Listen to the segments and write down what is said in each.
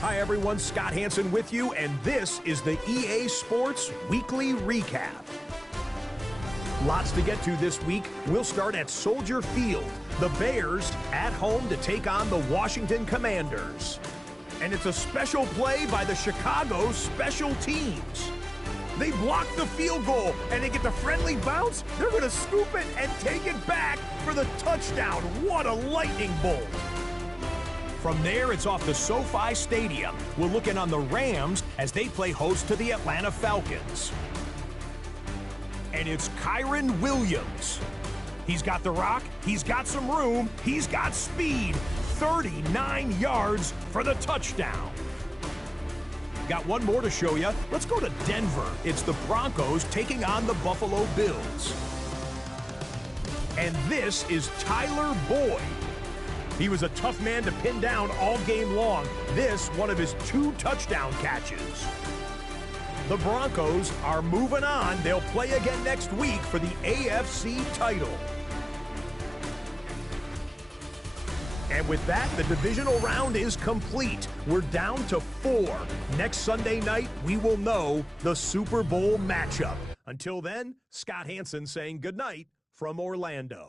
Hi everyone, Scott Hansen with you, and this is the EA Sports Weekly Recap. Lots to get to this week. We'll start at Soldier Field. The Bears at home to take on the Washington Commanders. And it's a special play by the Chicago Special Teams. They block the field goal, and they get the friendly bounce. They're going to scoop it and take it back for the touchdown. What a lightning bolt. From there, it's off to SoFi Stadium. We'll look in on the Rams as they play host to the Atlanta Falcons. And it's Kyron Williams. He's got the rock, he's got some room, he's got speed. 39 yards for the touchdown. Got one more to show you. Let's go to Denver. It's the Broncos taking on the Buffalo Bills. And this is Tyler Boyd. He was a tough man to pin down all game long. This, one of his 2 touchdown catches. The Broncos are moving on. They'll play again next week for the AFC title. And with that, the divisional round is complete. We're down to 4. Next Sunday night, we will know the Super Bowl matchup. Until then, Scott Hansen saying goodnight from Orlando.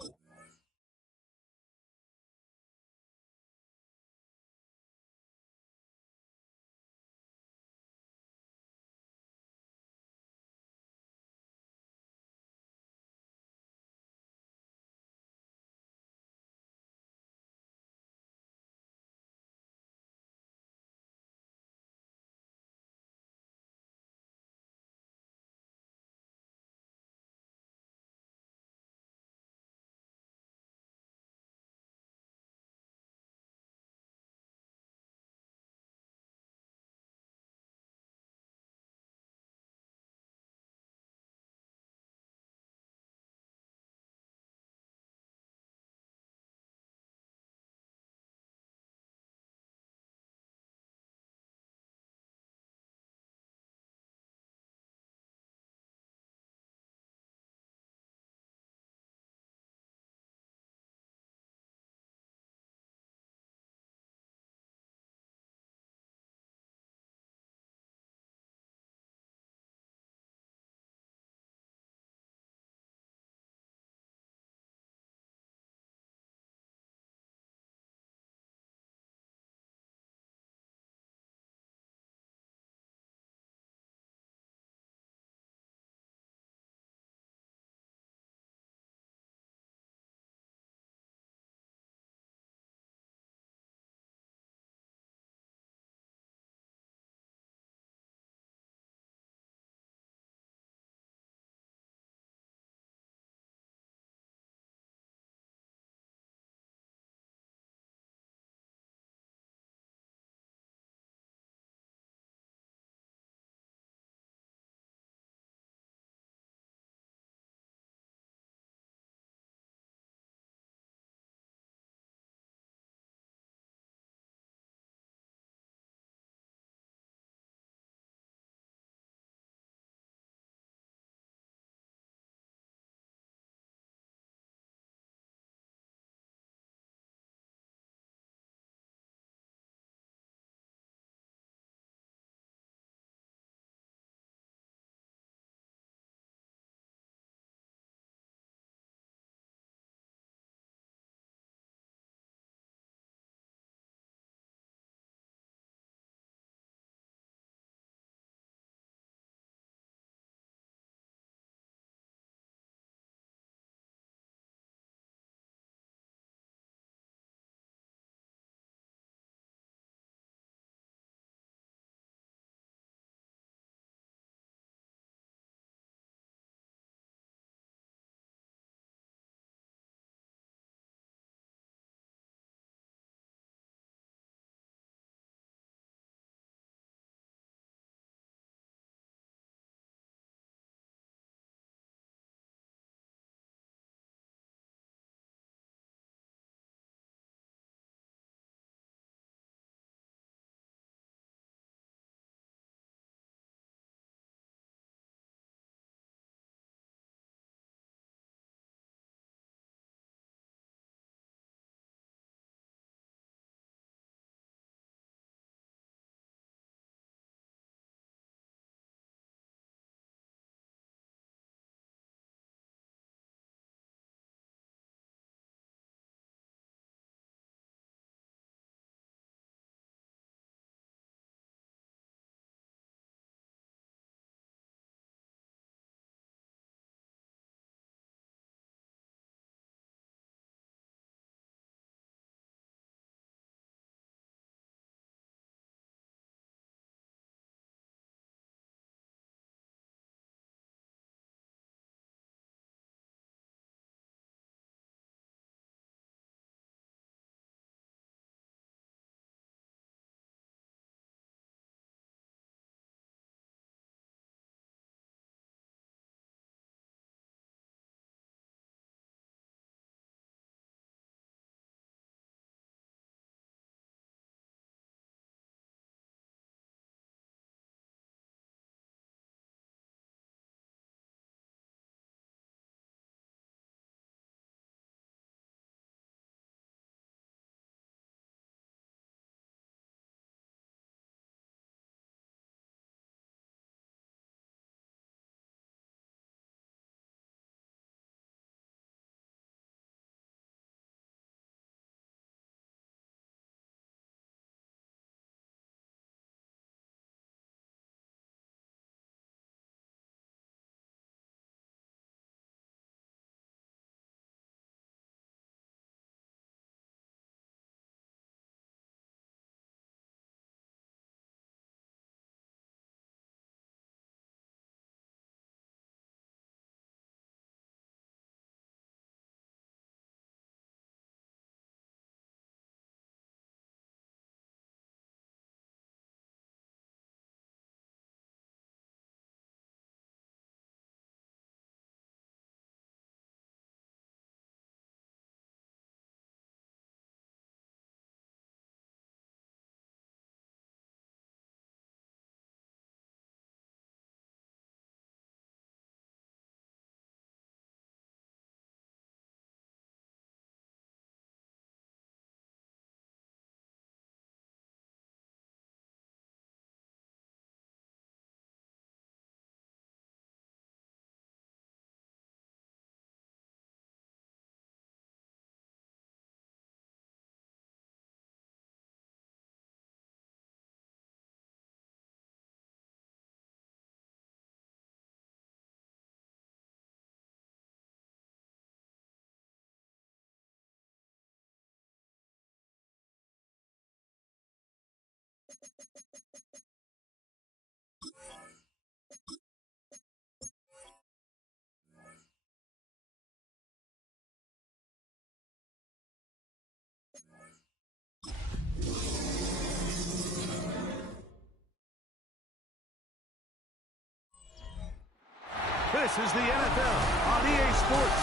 is the NFL on EA Sports.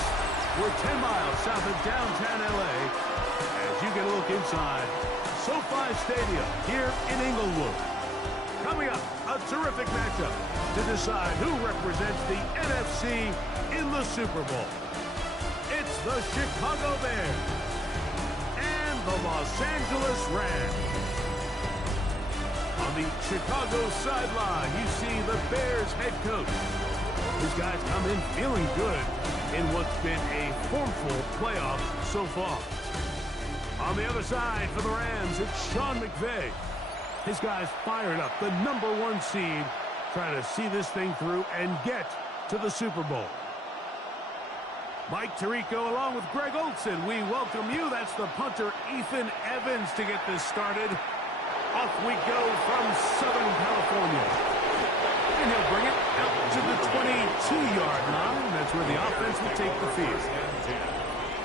We're 10 miles south of downtown LA as you get a look inside SoFi Stadium here in Inglewood. Coming up, a terrific matchup to decide who represents the NFC in the Super Bowl. It's the Chicago Bears and the Los Angeles Rams. On the Chicago sideline, you see the Bears head coach. These guys come in feeling good in what's been a formful playoff so far. On the other side for the Rams, it's Sean McVay. His guys fired up, the #1 seed, trying to see this thing through and get to the Super Bowl. Mike Tirico along with Greg Olson, we welcome you. That's the punter Ethan Evans to get this started. Off we go from Southern California. And he'll bring it out to the 22-yard line. That's where the offense will take the field.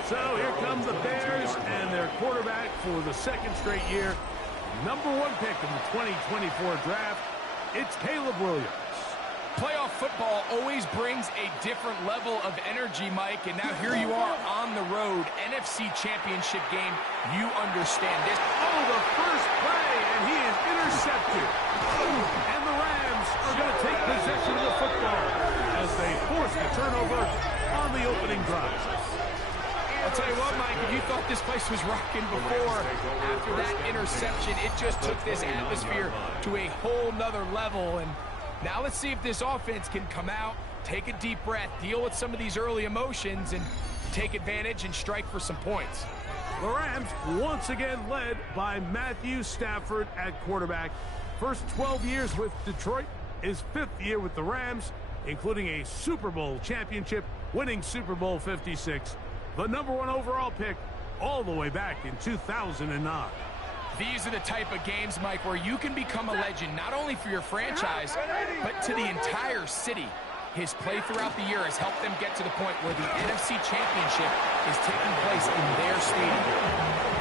So here come the Bears and their quarterback for the second straight year. #1 pick in the 2024 draft. It's Caleb Williams. Playoff football always brings a different level of energy, Mike, and now here you are on the road, NFC Championship game. You understand this. Oh, the first play, and he is intercepted. And the Rams are going to take possession of the football as they force the turnover on the opening drive. I'll tell you what, Mike, if you thought this place was rocking before, after that interception, it just took this atmosphere to a whole nother level. And now let's see if this offense can come out, take a deep breath, deal with some of these early emotions, and take advantage and strike for some points. The Rams once again led by Matthew Stafford at quarterback. First 12 years with Detroit, his 5th year with the Rams, including a Super Bowl championship, winning Super Bowl 56. The #1 overall pick all the way back in 2009. These are the type of games, Mike, where you can become a legend, not only for your franchise, but to the entire city. His play throughout the year has helped them get to the point where the NFC Championship is taking place in their stadium.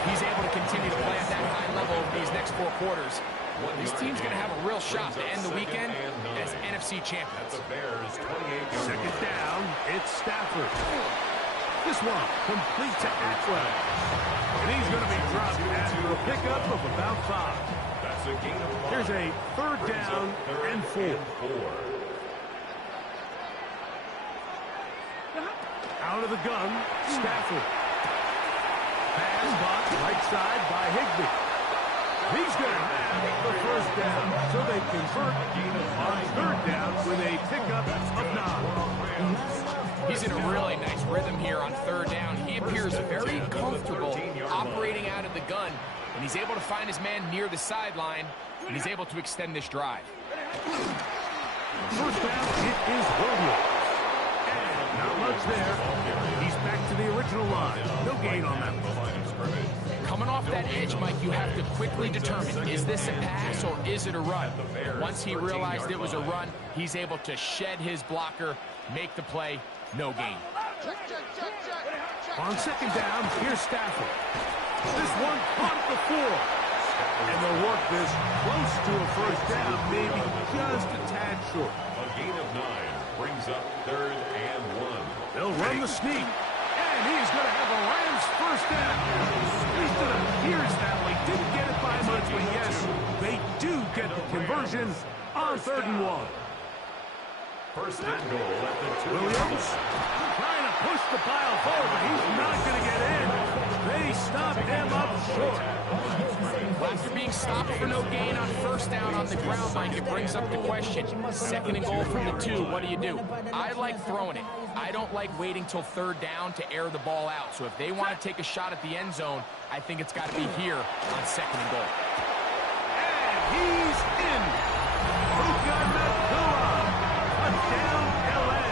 He's able to continue to play at that high level over these next 4 quarters. This team's going to have a real shot to end the weekend as NFC champions. Second down, it's Stafford. This one complete to Atwell. And he's going to be dropped after a pickup of about 5. Here's a 3rd down and 4. Out of the gun, Stafford. Pass caught right side by Higbee. He's going to have the 1st down. So they convert on 3rd down with a pickup of 9. He's in a really nice rhythm here on 3rd down. He appears very comfortable operating out of the gun, and he's able to find his man near the sideline, and he's able to extend this drive. 1st down, it is Williams. And not much there. He's back to the original line. No gain on that one. Coming off that edge, Mike, you have to quickly determine, is this a pass or is it a run? Once he realized it was a run, he's able to shed his blocker, make the play, no gain. On 2nd down, here's Stafford. This one caught at the 4. And they'll work this close to a 1st down, maybe just a tad short. A gain of 9 brings up 3rd and 1. They'll run the sneak. And he's going to have a Rams 1st down. At least it appears that way. Didn't get it by much, but yes, they do get the conversion on 3rd and 1. 1st and goal at the 2. Williams trying to push the pile forward, but he's not going to get in. They stop him up short. After being stopped for no gain on 1st down on the ground, Mike, it brings up the question. 2nd and goal from the 2, what do? I like throwing it. I don't like waiting till 3rd down to air the ball out. So if they want to take a shot at the end zone, I think it's got to be here on 2nd and goal. And he's in. Puka Nacua. Touchdown, LA.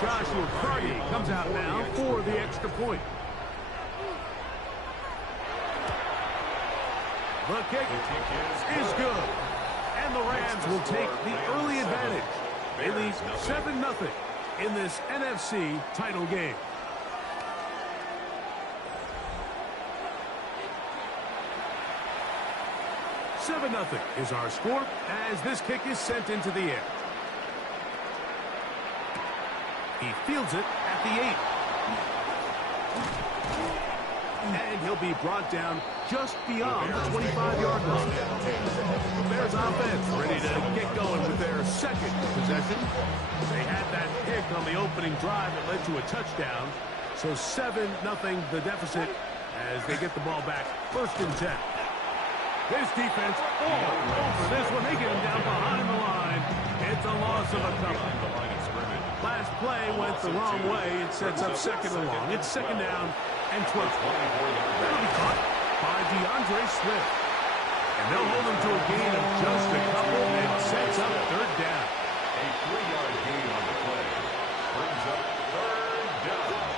Joshua Carty comes out now for the extra point. The kick is good. And the Rams will take the early advantage. They lead 7-0 in this NFC title game. "7-0 is our score as this kick is sent into the air. He fields it at the 8. And he'll be brought down just beyond the 25-yard line. The Bears offense ready to get going with their second possession. They had that pick on the opening drive that led to a touchdown. So 7-0 the deficit as they get the ball back. 1st and 10. This defense all over this one. They get him down behind the line. It's a loss of a couple. Last play went the wrong way. It sets up 2nd and long. It's 2nd down and 12. That'll be caught by DeAndre Swift. And they'll hold him to a gain of just a couple and sets up 3rd down. A 3-yard gain on the play brings up 3rd down.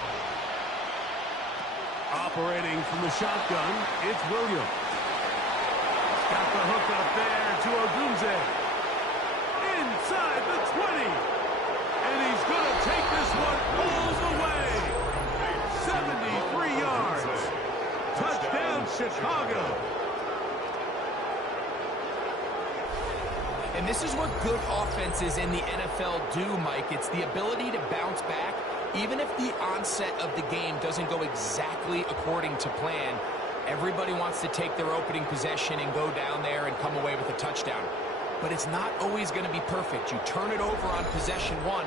Operating from the shotgun, it's Williams. Got the hook up there to Ogunze. Inside the 20. And he's going to take this one all the way. 73 yards. Touchdown, Chicago. And this is what good offenses in the NFL do, Mike. It's the ability to bounce back, even if the onset of the game doesn't go exactly according to plan. Everybody wants to take their opening possession and go down there and come away with a touchdown. But it's not always going to be perfect. You turn it over on possession 1.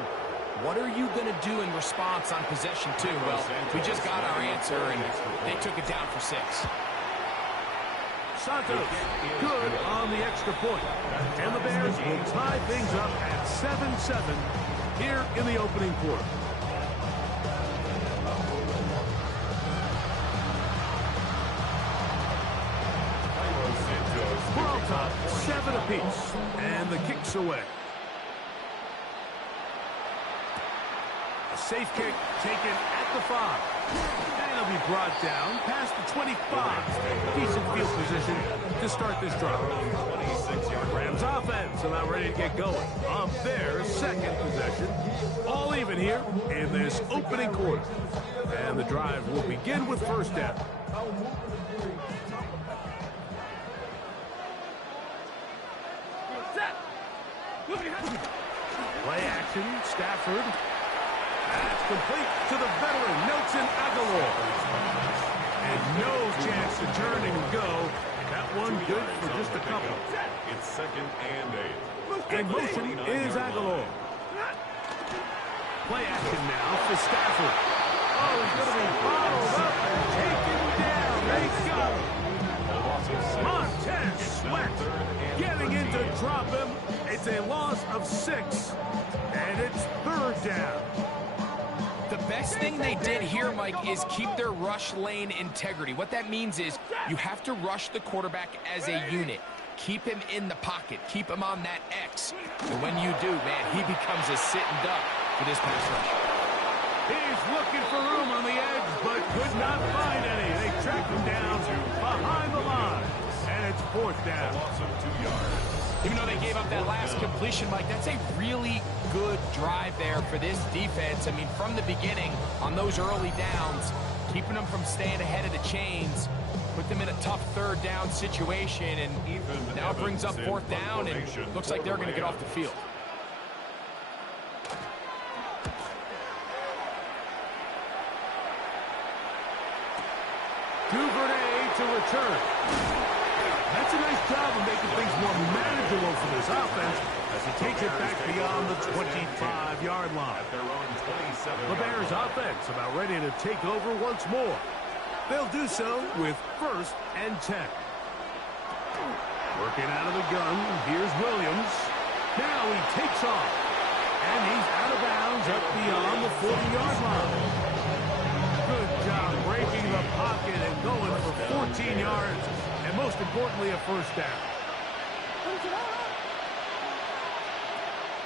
What are you going to do in response on possession 2? Well, we just got our answer, and they took it down for 6. Santos, good on the extra point. And the Bears will tie things up at 7-7 here in the opening quarter. We're on top, 7 apiece, and the kick's away. A safe kick taken at the 5. And he'll be brought down past the 25. Decent field position to start this drive. Rams offense about ready to get going on their 2nd possession. All even here in this opening quarter. And the drive will begin with 1st down. Play action, Stafford. That's complete to the veteran, Nelson Aguilar. And no chance to turn and go. That one good for just a couple. It's 2nd and 8. In motion is Aguilar. Play action now for Stafford. Oh, he's going to be followed up and taken down. They got him. Montez Sweat getting in to drop him. It's a loss of 6, and it's 3rd down. The best thing they did here, Mike, is keep their rush lane integrity. What that means is you have to rush the quarterback as a unit. Keep him in the pocket. Keep him on that X. And when you do, man, he becomes a sitting duck for this pass rush. He's looking for room on the edge, but could not find any. They track him down behind the line, and it's 4th down. Loss of 2 yards. Even though they gave up that last completion, Mike, that's a really good drive there for this defense. I mean, from the beginning, on those early downs, keeping them from staying ahead of the chains, put them in a tough 3rd down situation, and now it brings up 4th down, and looks like they're going to get off the field. Duvernay to return. That's a nice job of making things more manageable for this offense as he takes it back beyond the 25-yard line. The Bears offense about ready to take over once more. They'll do so with 1st and 10. Working out of the gun, here's Williams. Now he takes off, and he's out of bounds up beyond the 40-yard line. Good job breaking the pocket and going for 14 yards, and most importantly, a 1st down.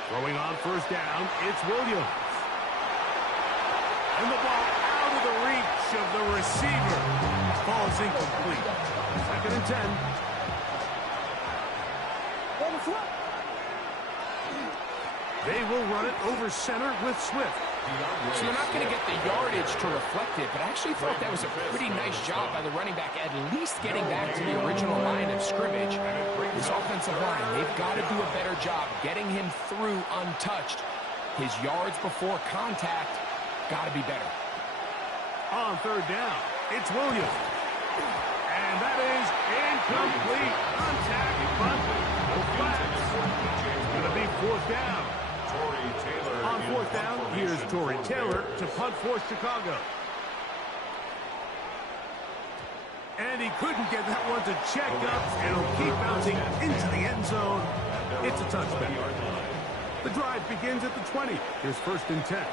Throwing on 1st down, it's Williams. And the ball out of the reach of the receiver. Ball is incomplete. 2nd and 10. They will run it over center with Swift. So they're not going to get the yardage to reflect it, but I actually thought that was a pretty nice job by the running back, at least getting back to the original line of scrimmage. This offensive line, they've got to do a better job getting him through untouched. His yards before contact got to be better. On third down, it's Williams. And that is incomplete. Contact, but no flags. It's going to be fourth down. On fourth down, here's Torrey Taylor to punt for Chicago. And he couldn't get that one to check up, and it'll keep bouncing into the end zone. It's a touchback. The drive begins at the 20. Here's first and 10.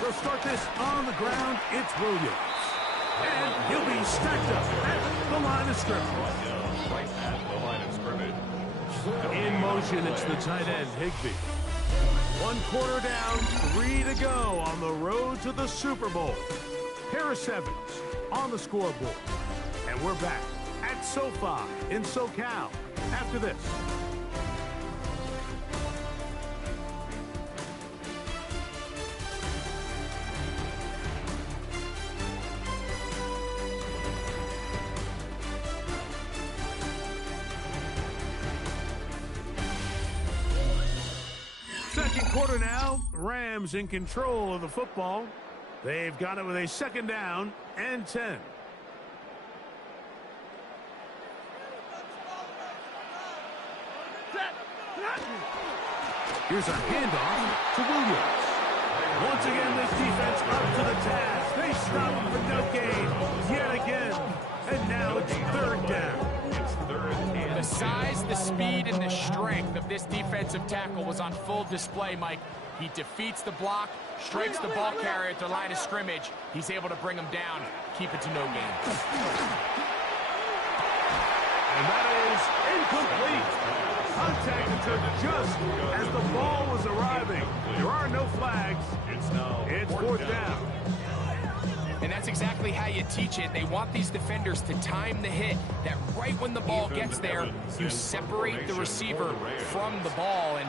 They'll start this on the ground. It's Williams. And he'll be stacked up at the line of scrimmage. Right at the line of scrimmage. In motion, it's the tight end, Higbee. 1 quarter down, 3 to go on the road to the Super Bowl. Harris Evans on the scoreboard. And we're back at SoFi in SoCal after this. Second quarter now, Rams in control of the football. They've got it with a second down and 10. Here's a handoff to Williams. Once again, this defense up to the task. They stop him for no gain yet again. And now it's third down. The size, the speed, and the strength of this defensive tackle was on full display, Mike. He defeats the block, strikes the ball carrier at the line of scrimmage. He's able to bring him down, keep it to no gain. And that is incomplete. Contact occurred just as the ball was arriving. There are no flags. It's fourth down. And that's exactly how you teach it. They want these defenders to time the hit, that right when the ball gets there, you separate the receiver from the ball. And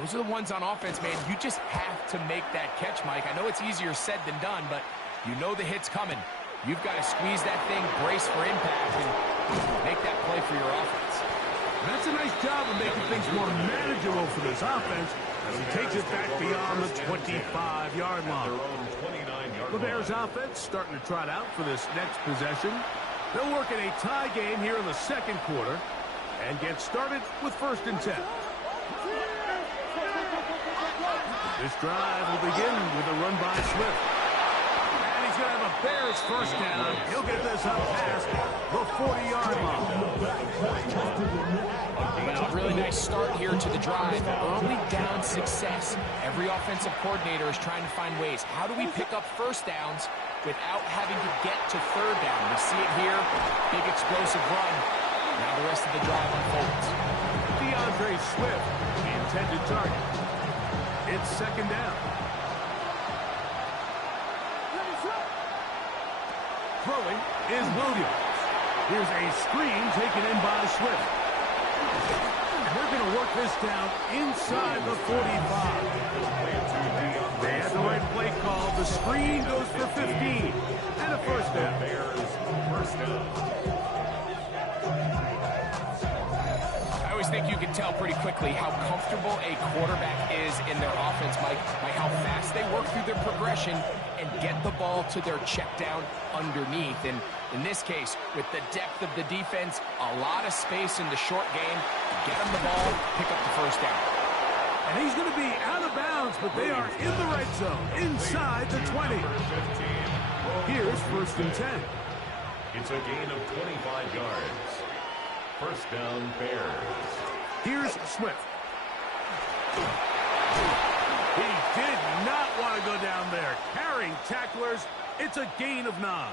those are the ones on offense, man. You just have to make that catch, Mike. I know it's easier said than done, but you know the hit's coming. You've got to squeeze that thing, brace for impact, and make that play for your offense. That's a nice job of making things more manageable for this offense as he takes it back beyond the 25-yard line. The Bears offense starting to trot out for this next possession. They'll work in a tie game here in the second quarter and get started with first and 10. This drive will begin with a run by Swift. And he's going to have a Bears first down. He'll get this up past the 40-yard line. Well, a really nice start here to the drive. Early down success. Every offensive coordinator is trying to find ways. How do we pick up first downs without having to get to third down? We see it here. Big explosive run. Now the rest of the drive unfolds. DeAndre Swift, the intended target. It's second down. Throwing is Williams. Here's a screen taken in by Swift. They're going to work this down inside the 45. They had the right play call. The screen goes for 15. And a first down. I always think you can tell pretty quickly how comfortable a quarterback is in their offense, Mike, by how fast they work through their progression and get the ball to their check down underneath. And in this case, with the depth of the defense, a lot of space in the short game, get them the ball, pick up the first down. And he's going to be out of bounds, but they are in the red zone, inside the 20. Here's first and 10. It's a gain of 25 yards. First down, Bears. Here's Swift. He did not want to go down there. Carrying tacklers, it's a gain of 9.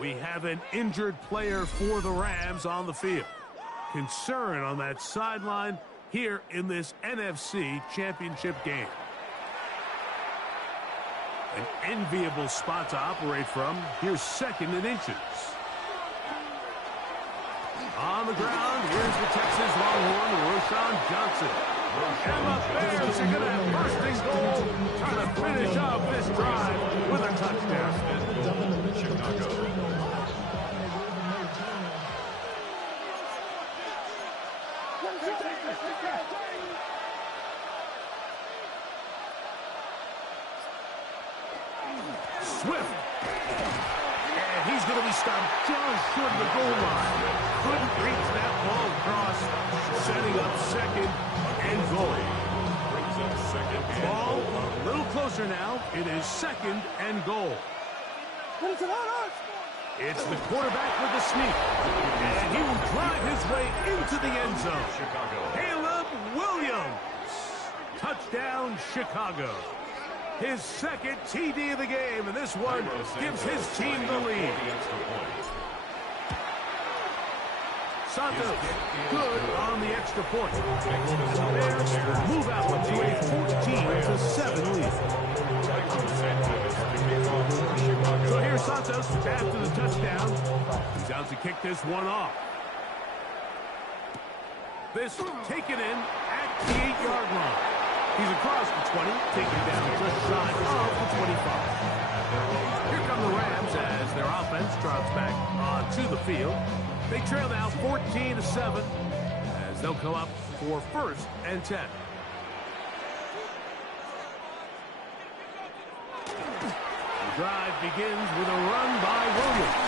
We have an injured player for the Rams on the field. Concern on that sideline here in this NFC Championship game. An enviable spot to operate from. Here's second and inches. On the ground, here's the Texas Longhorn, Roschon Johnson. And the Bears are going to have first and goal, trying to finish off this drive with a touchdown. Chicago. Swift. And he's going to be stopped just short of the goal line. Couldn't reach that ball across, setting up second and goal. Brings up second and Ball goal. a little closer now. It is second and goal. It's the quarterback with the sneak. And he will drive his way into the end zone. Chicago. Caleb Williams. Touchdown, Chicago. His second TD of the game, and this one gives his team the lead. Santos, good on the extra point. The Bears move out to a 14-7 lead. So here's Santos after the touchdown. He's out to kick this one off. This taken in at the 8-yard line. He's across the 20, taken down just shy of the 25. Here come the Rams as their offense drops back onto the field. They trail now 14-7 as they'll come up for first and 10. The drive begins with a run by Williams.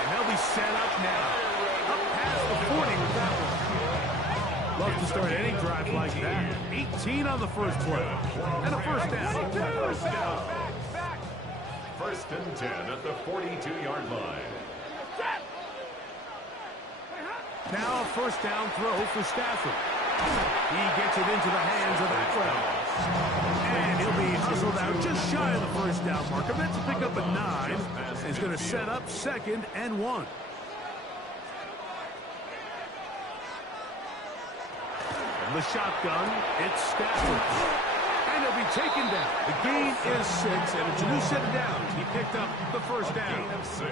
And they'll be set up now. Up past the 40 with that one. Love to start any drive like that. 18 on the first play. And a first down. First down. First and 10 at the 42-yard line. Now a first down throw for Stafford. He gets it into the hands of that route. And he'll be hustled out just shy of the first down marker. That's a pickup at 9. He's going to set up second and 1. The shotgun, it's Stafford. And he'll be taken down. The gain is 6, and it's a new set of downs. He picked up the first down. Gain of 6.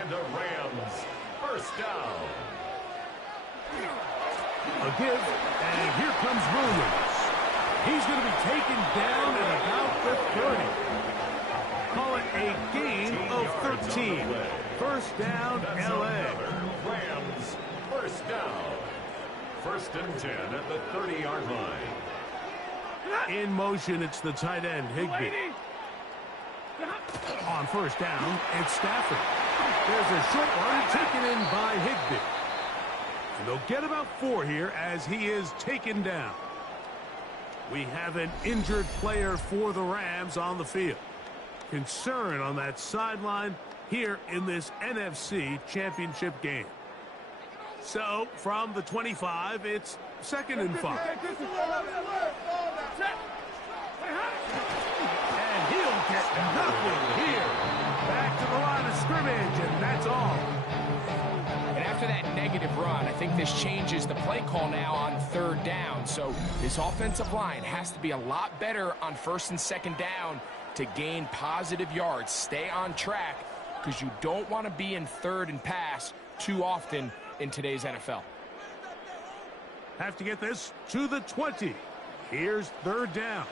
And the Rams, first down. A give, and here comes Williams. He's going to be taken down at about the 30. Call it a gain of 13. First down, L.A. Rams, first down. First and 10 at the 30-yard line. In motion, it's the tight end, Higbee. On first down, it's Stafford. There's a short one taken in by Higbee. And they'll get about 4 here as he is taken down. We have an injured player for the Rams on the field. Concern on that sideline here in this NFC Championship game. So, from the 25, it's second and 5. And he'll get nothing here. Back to the line of scrimmage, and that's all. And after that negative run, I think this changes the play call now on third down. So this offensive line has to be a lot better on first and second down to gain positive yards. Stay on track because you don't want to be in third and pass too often in today's NFL. Have to get this to the 20. Here's third down.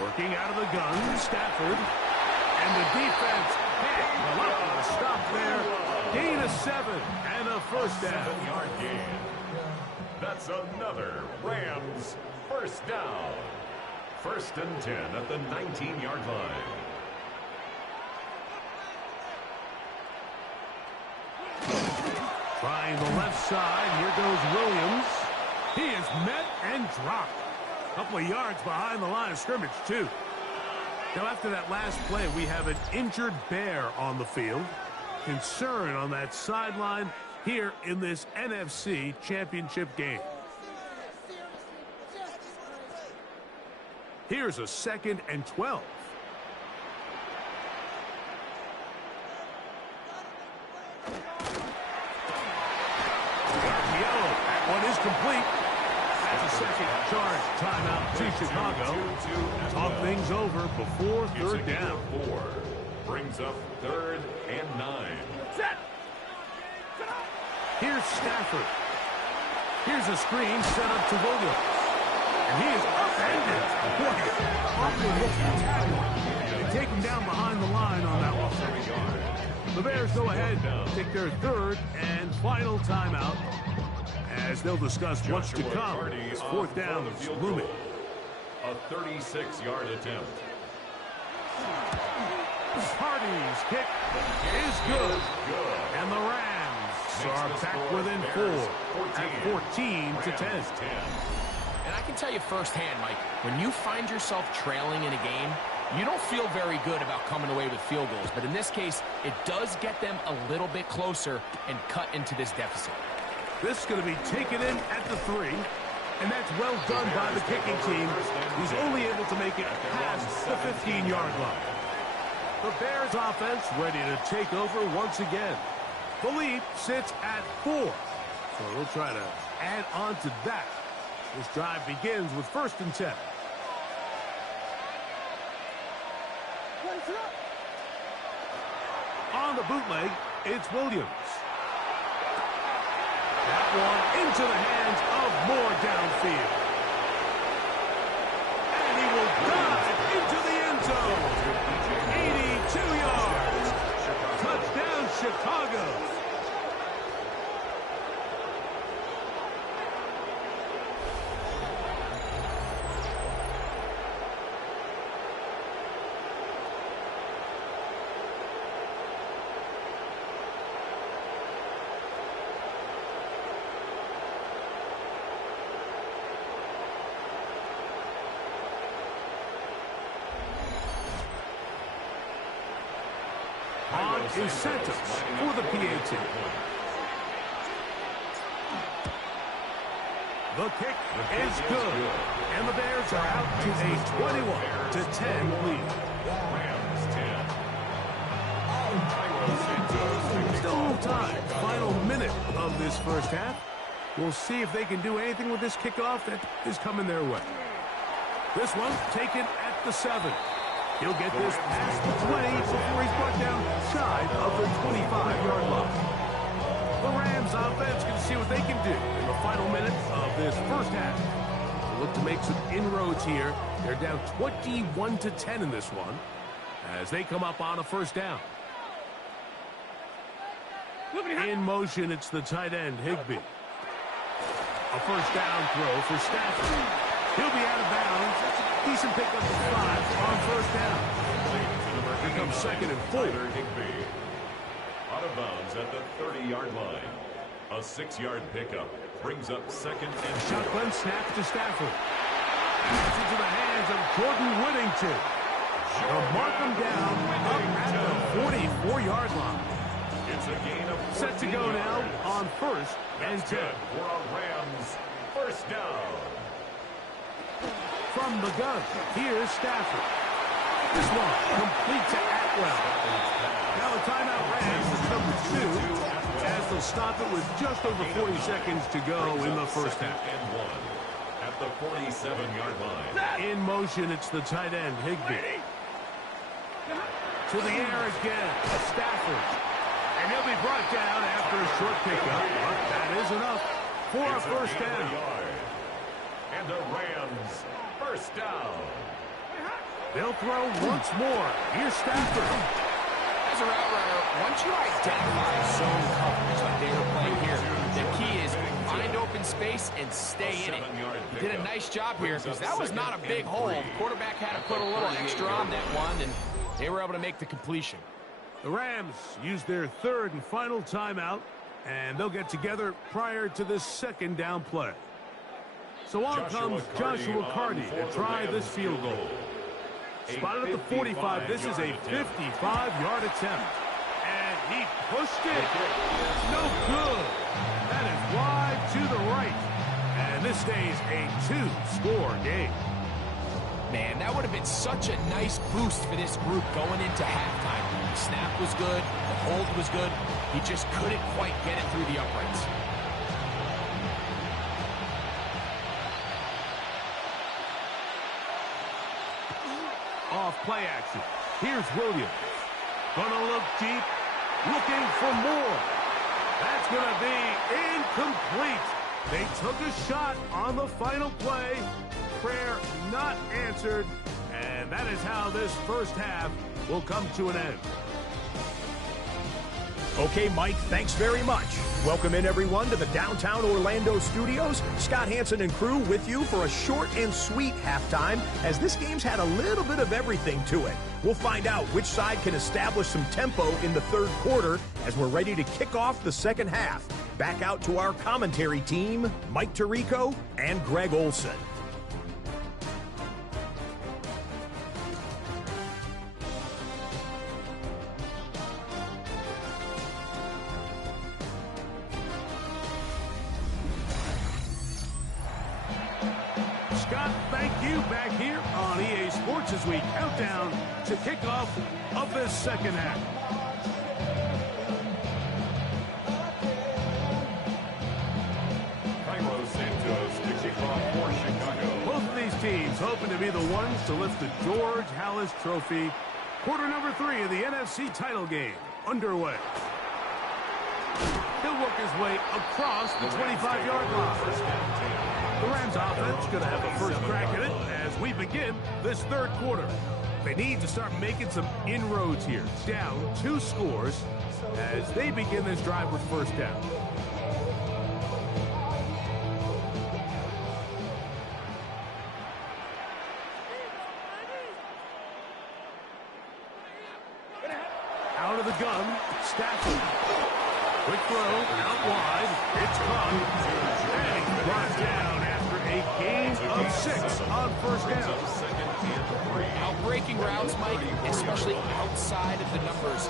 Working out of the gun, Stafford. And the defense had a stop there. Gain of 7 and a first down. 7-yard gain. That's another Rams first down. First and 10 at the 19-yard line. Trying the left side. Here goes Williams. He is met and dropped. A couple of yards behind the line of scrimmage, too. Now, after that last play, we have an injured Bear on the field. Concern on that sideline here in this NFC Championship game. Here's a second and 12. That one is complete. That's a second charge timeout to Chicago. Talk things over before third down. brings up 3rd and 9. Set. Here's Stafford. Here's a screen set up to Williams. And he is upended. They take him down behind the line on that one. The Bears go ahead, take their 3rd and final timeout, as they'll discuss what's to come as 4th down is looming. A 36-yard attempt. Hardy's kick is good. And the Rams are back within 4 at 14-10. And I can tell you firsthand, Mike, when you find yourself trailing in a game, you don't feel very good about coming away with field goals. But in this case, it does get them a little bit closer and cut into this deficit. This is going to be taken in at the 3. And that's well done by the kicking team, who's only able to make it past the 15-yard line. The Bears offense ready to take over once again. The lead sits at 4. So we'll try to add on to that. This drive begins with 1st and 10. On the bootleg, it's Williams. That one into the hands of Moore downfield. And he will dive into the end zone. 82 yards. Touchdown, Chicago. On is Santos for the PA team. The kick is good. And the Bears are out to a 21-10 lead. Rams 10. Still a little time. Final minute of this first half. We'll see if they can do anything with this kickoff that is coming their way. This one taken at the 7. He'll get this past the 20 before he's brought down shy of the 25-yard line. The Rams offense can see what they can do in the final minutes of this first half. They'll look to make some inroads here. They're down 21-10 in this one as they come up on a 1st down. In motion, it's the tight end, Higbee. A 1st down throw for Stafford. He'll be out of bounds. That's a decent pickup of 5 on 1st down. Here comes 2nd and 4. Higbee. Out of bounds at the 30-yard line. A 6-yard pickup brings up 2nd and 4. Shotgun snap to Stafford. Pass into the hands of Jordan Whittington. They'll mark him down up at the 44-yard line. It's a gain of 14 Set to go now yards. on 1st and 10. Good for a Rams 1st down. From the gun, here's Stafford. This one complete to Atwell. Now a timeout Rams is number 2 as they'll stop it with just over 40 seconds to go in the first half. And 1 at the 47-yard line. In motion, it's the tight end, Higbee. To the air again, Stafford. And he'll be brought down after a short pickup, but that is enough for a 1st down. And a Rams 1st down. They'll throw once more. Here's Stafford. As a route runner, once you identify zone coverage like they were playing here, the key is find open space and stay in it. He did a nice job here because that was not a big hole. The quarterback had to put a little extra on that one, and they were able to make the completion. The Rams use their 3rd and final timeout, and they'll get together prior to this 2nd down play. So on comes Joshua Carty to try this field goal. Spotted at the 45. This is a 55-yard attempt. And he pushed it. No good. That is wide to the right. And this stays a 2-score game. Man, that would have been such a nice boost for this group going into halftime. The snap was good. The hold was good. He just couldn't quite get it through the uprights. Off play action. Here's Williams. Gonna look deep, looking for more. That's gonna be incomplete. They took a shot on the final play. Prayer not answered. And that is how this first half will come to an end. Okay, Mike, thanks very much. Welcome in, everyone, to the downtown Orlando studios. Scott Hansen and crew with you for a short and sweet halftime, as this game's had a little bit of everything to it. We'll find out which side can establish some tempo in the third quarter as we're ready to kick off the second half. Back out to our commentary team, Mike Tirico and Greg Olson. Scott, thank you. Back here on EA Sports as we count down to kickoff of this second half. For Chicago. Both of these teams hoping to be the ones to lift the George Halas Trophy. Quarter number 3 of the NFC title game underway. He'll work his way across the 25-yard line. The Rams offense going to have the first crack at it as we begin this third quarter. They need to start making some inroads here. Down 2 scores as they begin this drive with first down. Out of the gun, Stafford. Quick throw, out wide. It's caught. And he's brought down after a gain of 6 on first down. Outbreaking routes, Mike, especially outside of the numbers.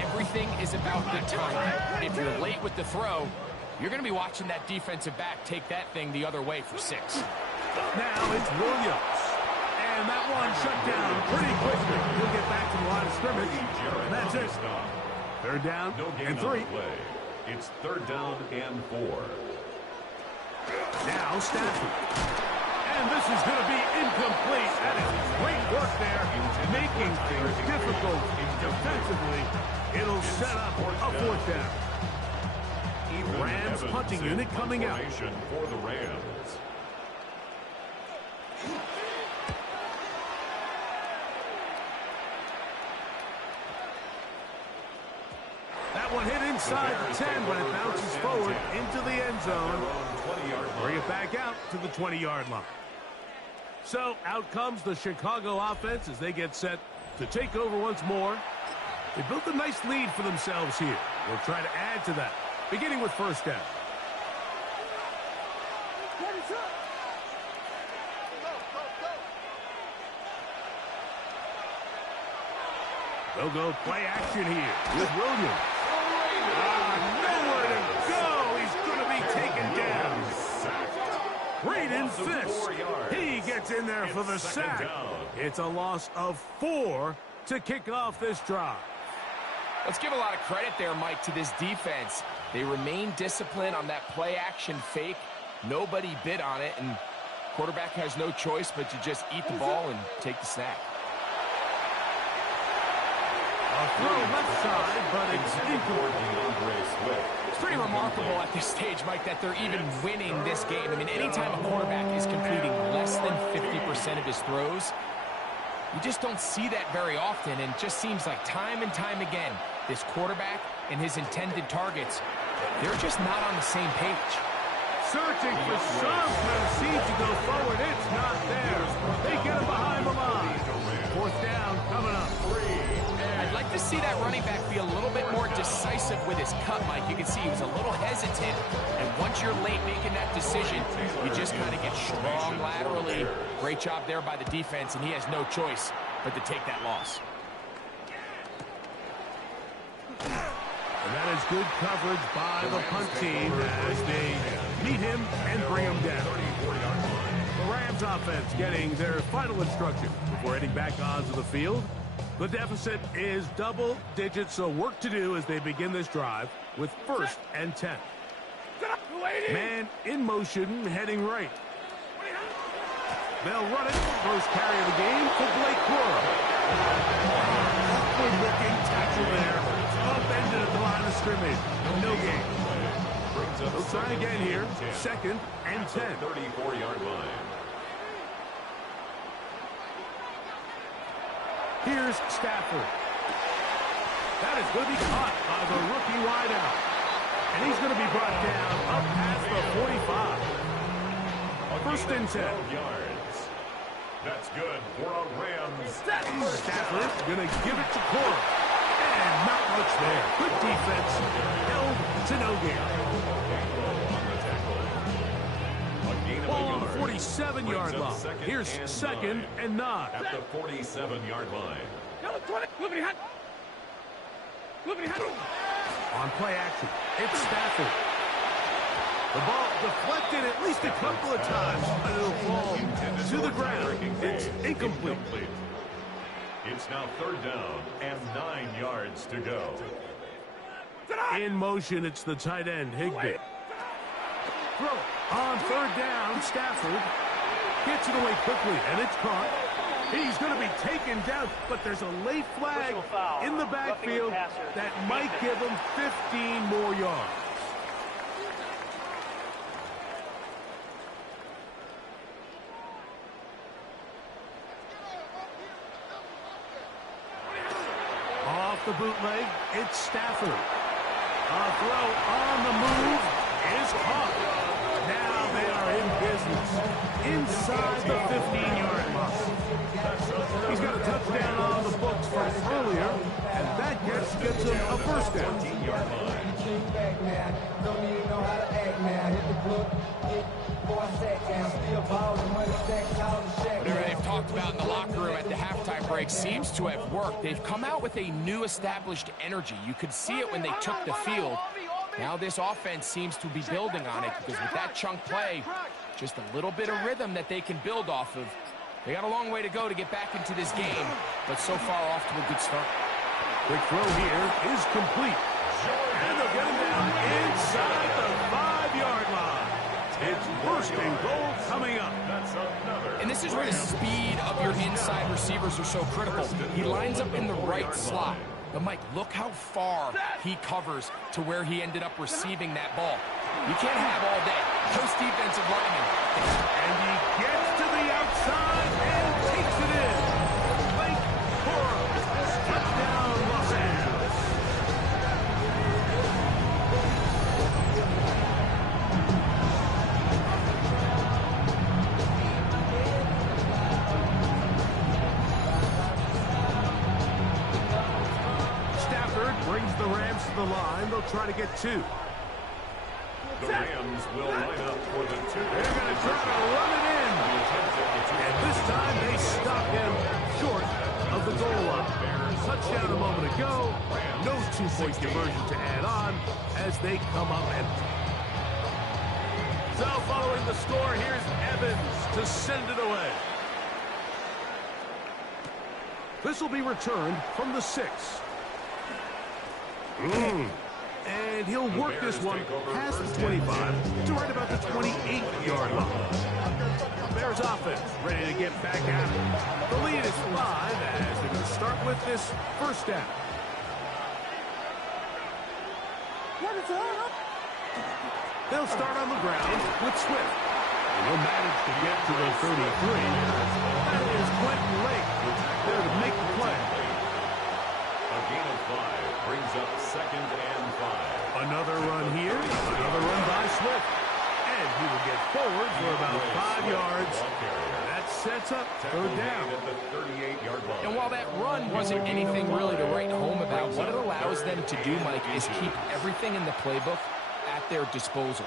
Everything is about the time. If you're late with the throw, you're going to be watching that defensive back take that thing the other way for 6. Now it's Williams. And that one shut down pretty quickly. He'll get back to the line of scrimmage. And that's it. Third down and 3. It's third down and 4. Now Stafford. And this is going to be incomplete. That is great work there, making things difficult defensively. It'll set up a fourth down. Rams punting unit coming out. For the Rams. That one hit inside the 10, but it bounces forward into the end zone. Bring it back out to the 20-yard line. So out comes the Chicago offense as they get set to take over once more. They built a nice lead for themselves here. They'll try to add to that, beginning with first down. They'll go play action here with Williams. Nowhere to go. He's going to be taken down. Braden Fisk. He gets in there for the sack. It's a loss of 4 to kick off this drive. Let's give a lot of credit there, Mike, to this defense. They remain disciplined on that play action fake. Nobody bid on it, and quarterback has no choice but to just eat the ball and take the snap. A throw left side, but it's incomplete. It's pretty remarkable at this stage, Mike, that they're even winning this game. I mean, anytime a quarterback is completing less than 50% of his throws, you just don't see that very often, and it just seems like time and time again, this quarterback and his intended targets, they're just not on the same page. Searching for something, seems to go forward. It's not there. They get him behind the line. Fourth down coming up. I'd like to see that running back be a little bit more decisive with his cut, Mike. You can see he was a little hesitant, and once you're late making that decision, you just kind of get strong laterally. Great job there by the defense, and he has no choice but to take that loss. And that is good coverage by the punt team as they meet him and bring him down. The Rams offense getting their final instruction before heading back onto the field. The deficit is double digits, so work to do as they begin this drive with first and 10. Man in motion, heading right. They'll run it. First carry of the game to Blake Cora. Awkward-looking tackle there. Upended at the line of scrimmage. No gain. They'll try again here. Second and 10. 34-yard line. Here's Stafford. That is going to be caught by the rookie wideout. And he's going to be brought down up past the 45. First and 10. Yards. That's good for a Rams. Stafford going to give it to Cora. And not much there. Good defense. Held to no gain. Ball on the 47-yard line. Here's second and 9. At the 47-yard line. On play action, it's Stafford. The ball deflected at least a couple of times, but it'll fall to the ground. It's incomplete. It's now third down and 9 yards to go. In motion, it's the tight end, Higbee. Throw on third down, Stafford gets it away quickly, and it's caught. He's going to be taken down, but there's a late flag in the backfield that might give him 15 more yards. Off the bootleg, it's Stafford. A throw on the move is caught. Now they are in business inside the 15-yard line. He's got a touchdown on the books from earlier, and that gets him a first down. Whatever they've talked about in the locker room at the halftime break seems to have worked. They've come out with a new established energy. You could see it when they took the field. Now this offense seems to be building on it because with that chunk play, just a little bit of rhythm that they can build off of. They got a long way to go to get back into this game, but so far off to a good start. Quick throw here is complete. And they'll get him down inside the 5-yard line. It's first and goal coming up. And this is where the speed of your inside receivers are so critical. He lines up in the right slot. But, Mike, look how far he covers to where he ended up receiving that ball. You can't have all day. Those defensive linemen. And he gets to the outside and takes it in. Blake Cora, touchdown Los Angeles. Brings the Rams to the line. They'll try to get 2. The Rams will line up for the 2. They're going to try to run it in. And this time they stop him short of the goal line. Touchdown a moment ago. No 2-point conversion to add on as they come up empty. So following the score, here's Evans to send it away. This will be returned from the 6. And he'll work this one past the 25 to right about the 28-yard line. Bears offense ready to get back at it. The lead is 5 as they're going to start with this first down. They'll start on the ground with Swift. And he'll manage to get to the 33. That is Quentin Lake there to make the play. A gain of 5 brings up second and 5. Another run here. Another run by Swift. And he will get forward for about 5 yards. That sets up third down. At the 38-yard line. And while that run wasn't anything really to write home about, what it allows them to do, Mike, is keep everything in the playbook at their disposal.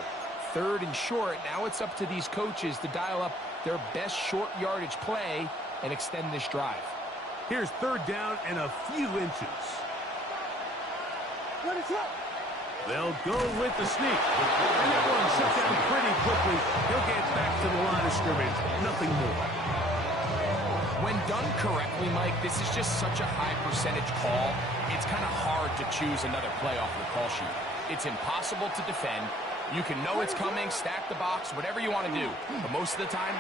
Third and short, now it's up to these coaches to dial up their best short yardage play and extend this drive. Here's third down and a few inches. They'll go with the sneak. And that one shut down pretty quickly. He'll get back to the line of scrimmage. Nothing more. When done correctly, Mike, this is just such a high percentage call. It's kind of hard to choose another play off your call sheet. It's impossible to defend. You can know it's coming, stack the box, whatever you want to do. But most of the time,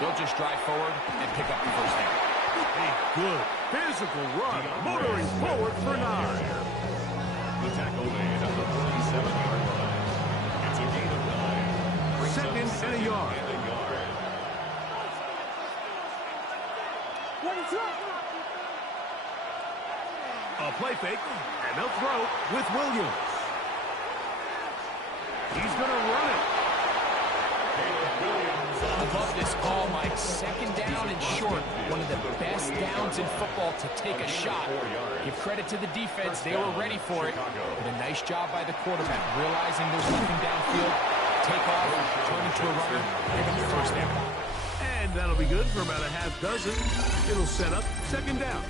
they'll just drive forward and pick up the first down. A good physical run, motoring forward for 9. The tackle made at the 47-yard line. It's a gain of 9. Second and a yard. A play fake, and they'll throw with Williams. He's going to run it. I love this call, Mike. Second down and short. One of the best downs in football to take a shot. Give credit to the defense. They were ready for it. But a nice job by the quarterback, realizing there's nothing downfield. Take off, turn into a runner, pick up the first down. And that'll be good for about a half dozen. It'll set up second down.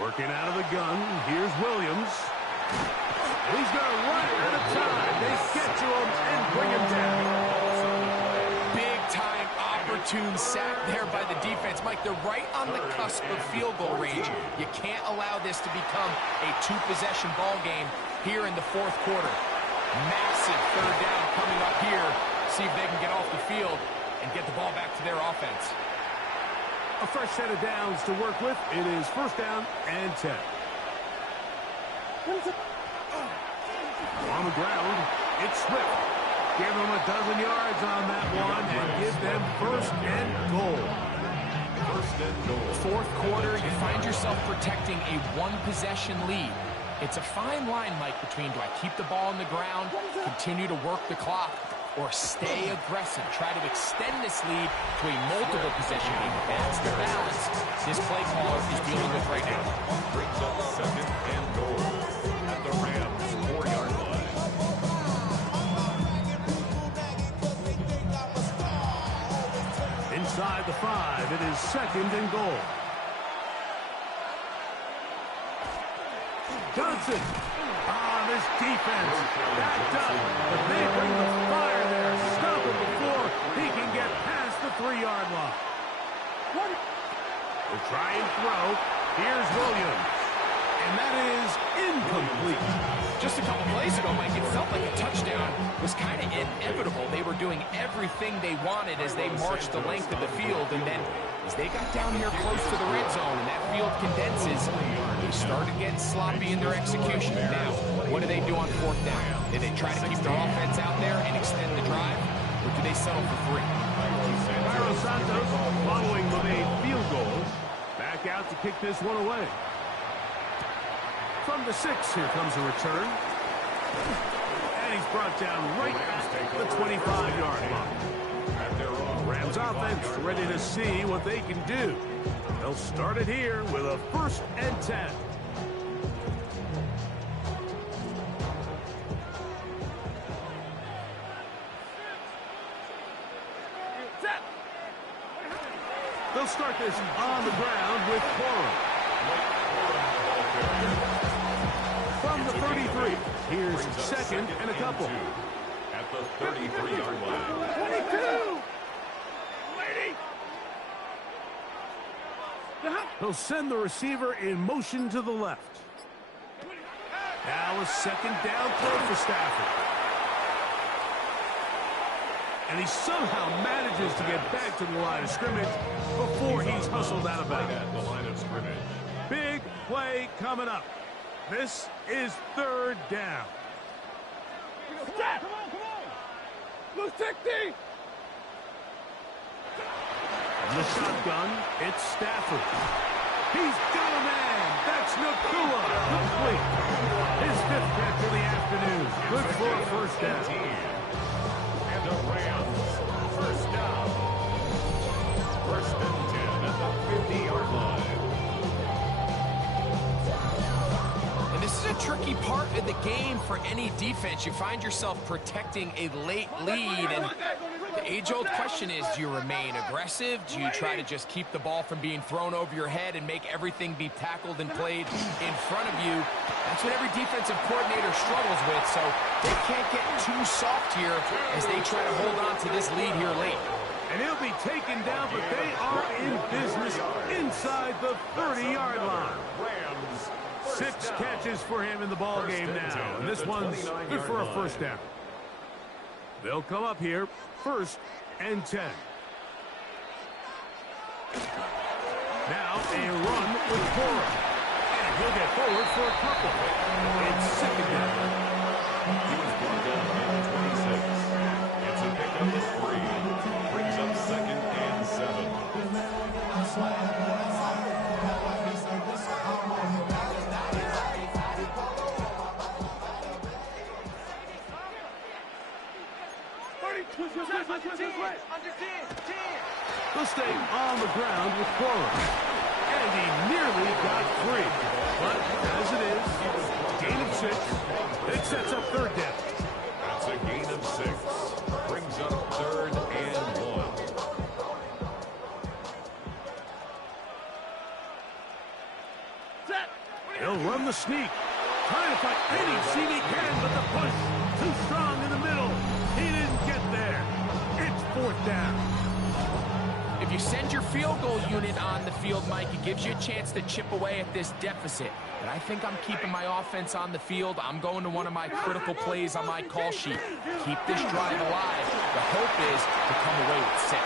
Working out of the gun, here's Williams. He's going to run it at a time. They get to him and bring him down. Big-time opportune sack there by the defense. Mike, they're right on the cusp of field goal range. You can't allow this to become a two-possession ball game here in the fourth quarter. Massive third down coming up here. See if they can get off the field and get the ball back to their offense. A fresh set of downs to work with. It is first down and 10. On the ground, it's Swift. Give them a dozen yards on that one and give them first and goal. First and goal. Fourth quarter, you find yourself protecting a one-possession lead. It's a fine line, Mike, between do I keep the ball on the ground, continue to work the clock, or stay aggressive, try to extend this lead to a multiple possession game. That's the balance this play caller is dealing with right now. Brings up second and goal at the Rams' 4-yard line. Inside the 5, it is second and goal. Johnson. This defense backed up, but they bring the fire there. Stop him before he can get past the 3-yard line. They'll try and throw. Here's Williams. And that is incomplete. Just a couple plays ago, Mike, it felt like a touchdown was kind of inevitable. They were doing everything they wanted as they marched the length of the field, and then as they got down here close to the red zone and that field condenses, they started getting sloppy in their execution. Now, what do they do on fourth down? Do they try to keep their offense out there and extend the drive, or do they settle for 3? Cairo Santos, following with a field goal, back out to kick this one away. From the 6, here comes a return. And he's brought down right at the 25-yard line. Rams offense ready to see what they can do. They'll start it here with a first and 10. They'll start this on the ground with Corum. From the 33, here's second and a couple. At the 33-yard line. 22! He'll send the receiver in motion to the left. Now a second down throw for Stafford. And he somehow manages to get back to the line of scrimmage before he's hustled out of bounds. At the line of scrimmage. Big play coming up. This is third down. Come on! Blue 60! From the shotgun, it's Stafford. He's got a man. That's Nakua. Complete. His 5th catch of the afternoon. Good for a first down. And the Rams, first down. First and 10 at the 50-yard line. in the game for any defense, you find yourself protecting a late lead, and the age-old question is, do you remain aggressive? Do you try to just keep the ball from being thrown over your head and make everything be tackled and played in front of you? That's what every defensive coordinator struggles with, so they can't get too soft here as they try to hold on to this lead here late. And he'll be taken down, but they are in business inside the 30-yard line. 6 catches for him in the ball game now, and this one's good for a first down. They'll come up here, 1st and 10. Now a run with Cora, and he'll get forward for a couple. It's 2nd down. He was brought down at 26. It's a pickup of 3. Brings up 2nd and 7. He'll stay on the ground with Cora, and he nearly got free. But as it is, gain of 6. It sets up 3rd down. That's a gain of 6. Brings up 3rd and 1. He'll run the sneak. Trying to find any seam he can, but the push too strong in the middle. He didn't get there. It's 4th down. If you send your field goal unit on the field, Mike, it gives you a chance to chip away at this deficit. But I think I'm keeping my offense on the field. I'm going to one of my critical plays on my call sheet. Keep this drive alive. The hope is to come away with 6.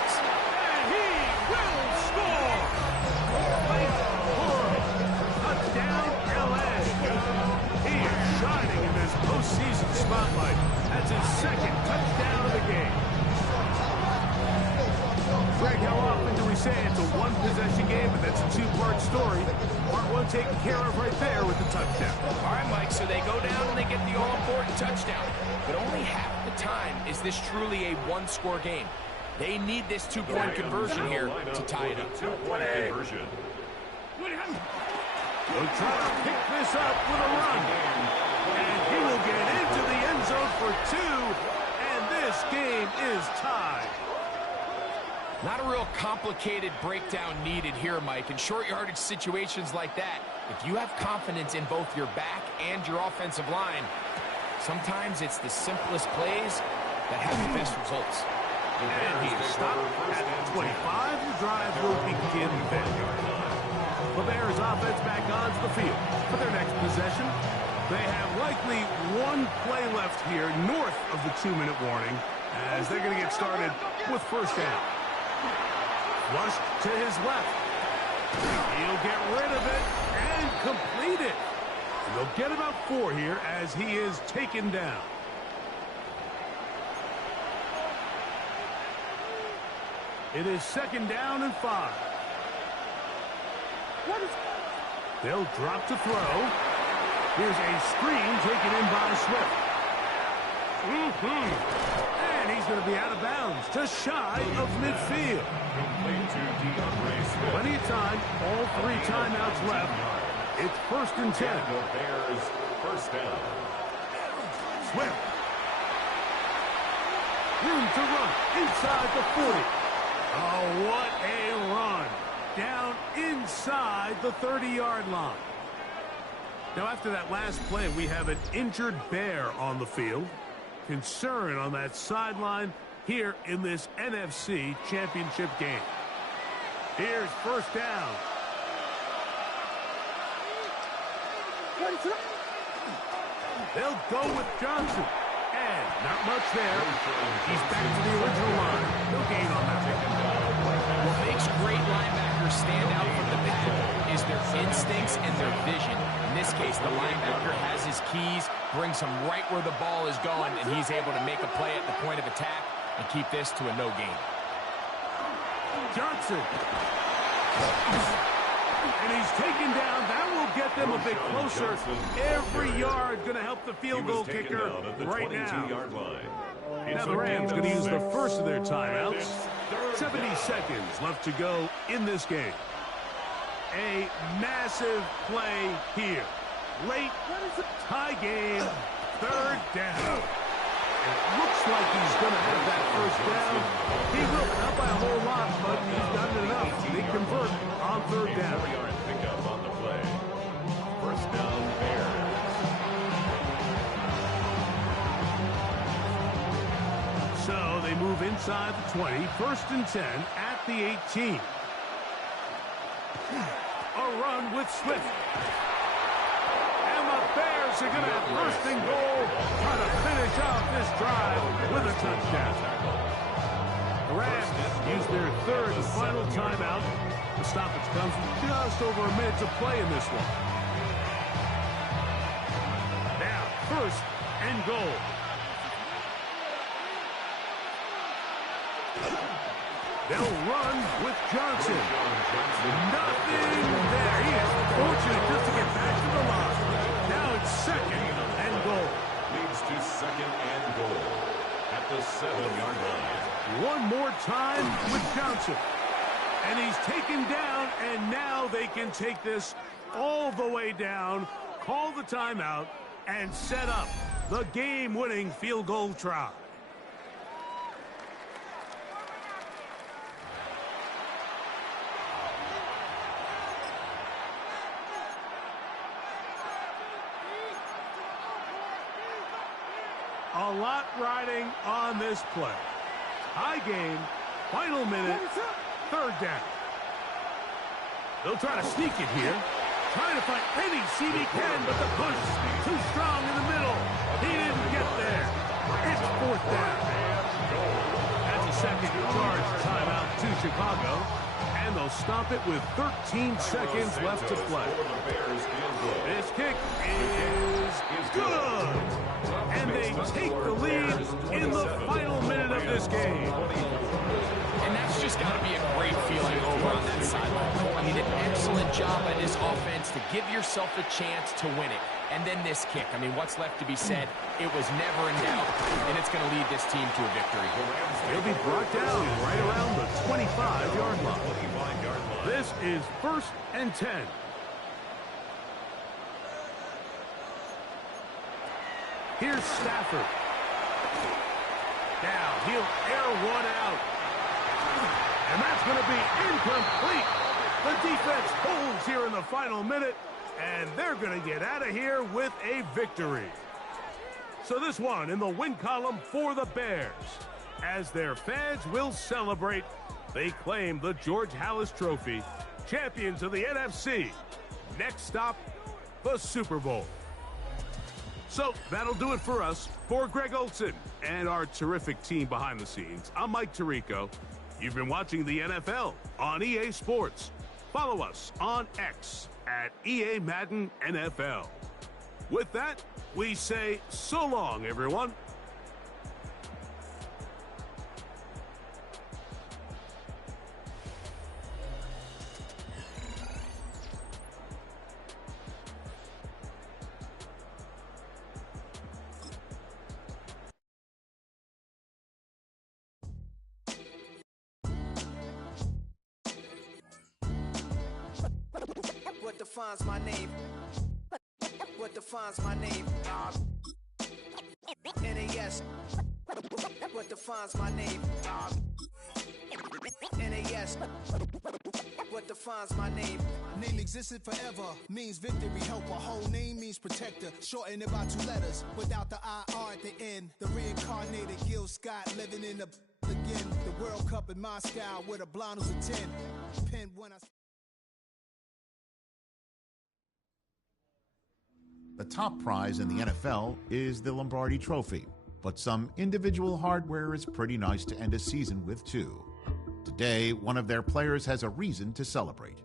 And he will score! Touchdown, L.A. He is shining in this postseason spotlight. That's his 2nd touchdown of the game. Greg, how often do we say it's a one-possession game, but that's a 2-part story? Part 1 taken care of right there with the touchdown. All right, Mike, so they go down and they get the all-important touchdown. But only half the time is this truly a one-score game. They need this 2-point conversion here to tie it up. 2-point conversion. He'll try to pick this up with a run. And he will get into the end zone for 2, and this game is tied. Not a real complicated breakdown needed here, Mike. In short yardage situations like that, if you have confidence in both your back and your offensive line, sometimes it's the simplest plays that have the best results. And he is stopped at 25. The drive will begin then. The Bears offense back onto the field for their next possession. They have likely 1 play left here north of the 2-minute warning as they're going to get started with 1st down. Flushed to his left. He'll get rid of it and complete it. And they'll get about 4 here as he is taken down. It is 2nd down and 5. They'll drop to throw. Here's a screen taken in by Swift. And he's going to be out of bounds, just shy of midfield. Plenty of time, all 3 timeouts left. It's 1st and 10. The Bears 1st down. Swift. Room to run inside the 40. Oh, what a run. Down inside the 30-yard line. Now, after that last play, we have an injured Bear on the field. Concern on that sideline here in this NFC Championship game. Here's 1st down. They'll go with Johnson. And not much there. He's back to the original line. No gain on that. What makes great linebackers stand out from the pack is their instincts and their vision. In this case, the linebacker has his keys, brings him right where the ball is going, and he's able to make a play at the point of attack and keep this to a no gain. Johnson. And he's taken down. That will get them a bit closer. Every yard going to help the field goal kicker right now. Now the Rams going to use the first of their timeouts. 70 seconds left to go in this game. A massive play here. late. Tie game. Third down. And it looks like he's going to have that first down. He will, not by a whole lot, but he's gotten enough. They convert on third down. 3-yard pickup on the play. First down, Bears. So they move inside the 20. First and 10 at the 18. A run with Swift. And the Bears are going to have first and goal, trying to finish off this drive with a touchdown. The Rams use their third and final timeout. The stoppage comes with just over a minute to play in this one. Now, first and goal. They'll run with Johnson. Nothing there. He is fortunate just to get back to the line. Now it's second and goal. Leads to second and goal at the 7-yard line. One more time with Johnson. And he's taken down, and now they can take this all the way down, call the timeout, and set up the game-winning field goal try. A lot riding on this play. High game, final minute, third down. They'll try to sneak it here. Trying to find any seam he can, but the push too strong in the middle. He didn't get there. It's fourth down. That's a second charge timeout to Chicago. And they'll stop it with 13 seconds left to play. This kick is good. And they take the lead in the final minute of this game. And that's just got to be a great feeling over on that sideline. I mean, an excellent job by this offense to give yourself a chance to win it. And then this kick. I mean, what's left to be said? It was never in doubt, and it's going to lead this team to a victory. He'll be brought down right around the 25-yard line. This is first and 10. Here's Stafford. Now he'll air one out. And that's going to be incomplete. The defense holds here in the final minute, and they're going to get out of here with a victory. So this one in the win column for the Bears. As their fans will celebrate, they claim the George Halas Trophy, champions of the NFC. Next stop, the Super Bowl. So that'll do it for us. For Greg Olson and our terrific team behind the scenes, I'm Mike Tirico. You've been watching the NFL on EA Sports. Follow us on X at EA Madden NFL. With that, we say so long, everyone. What defines my name? What defines my name? NAS. What defines my name? NAS. What defines my name? Name existed forever, means victory, helper. Whole name means protector, shorten it by 2 letters, without the IR at the end. The reincarnated Gil Scott, living in the again. The World Cup in Moscow, with a blonde who's a 10. Pen when I... The top prize in the NFL is the Lombardi Trophy, but some individual hardware is pretty nice to end a season with too. Today, one of their players has a reason to celebrate.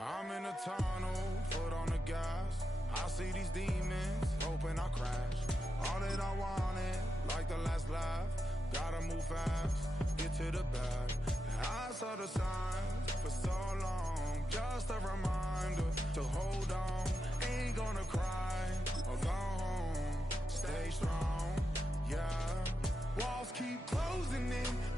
I'm in a tunnel, foot on the gas. I see these demons, hoping I crash. all that I wanted, like the last laugh. Gotta move fast, get to the bag. I saw the signs for so long, just a reminder to hold on. Ain't gonna cry or go home, stay strong, yeah. Walls keep closing in,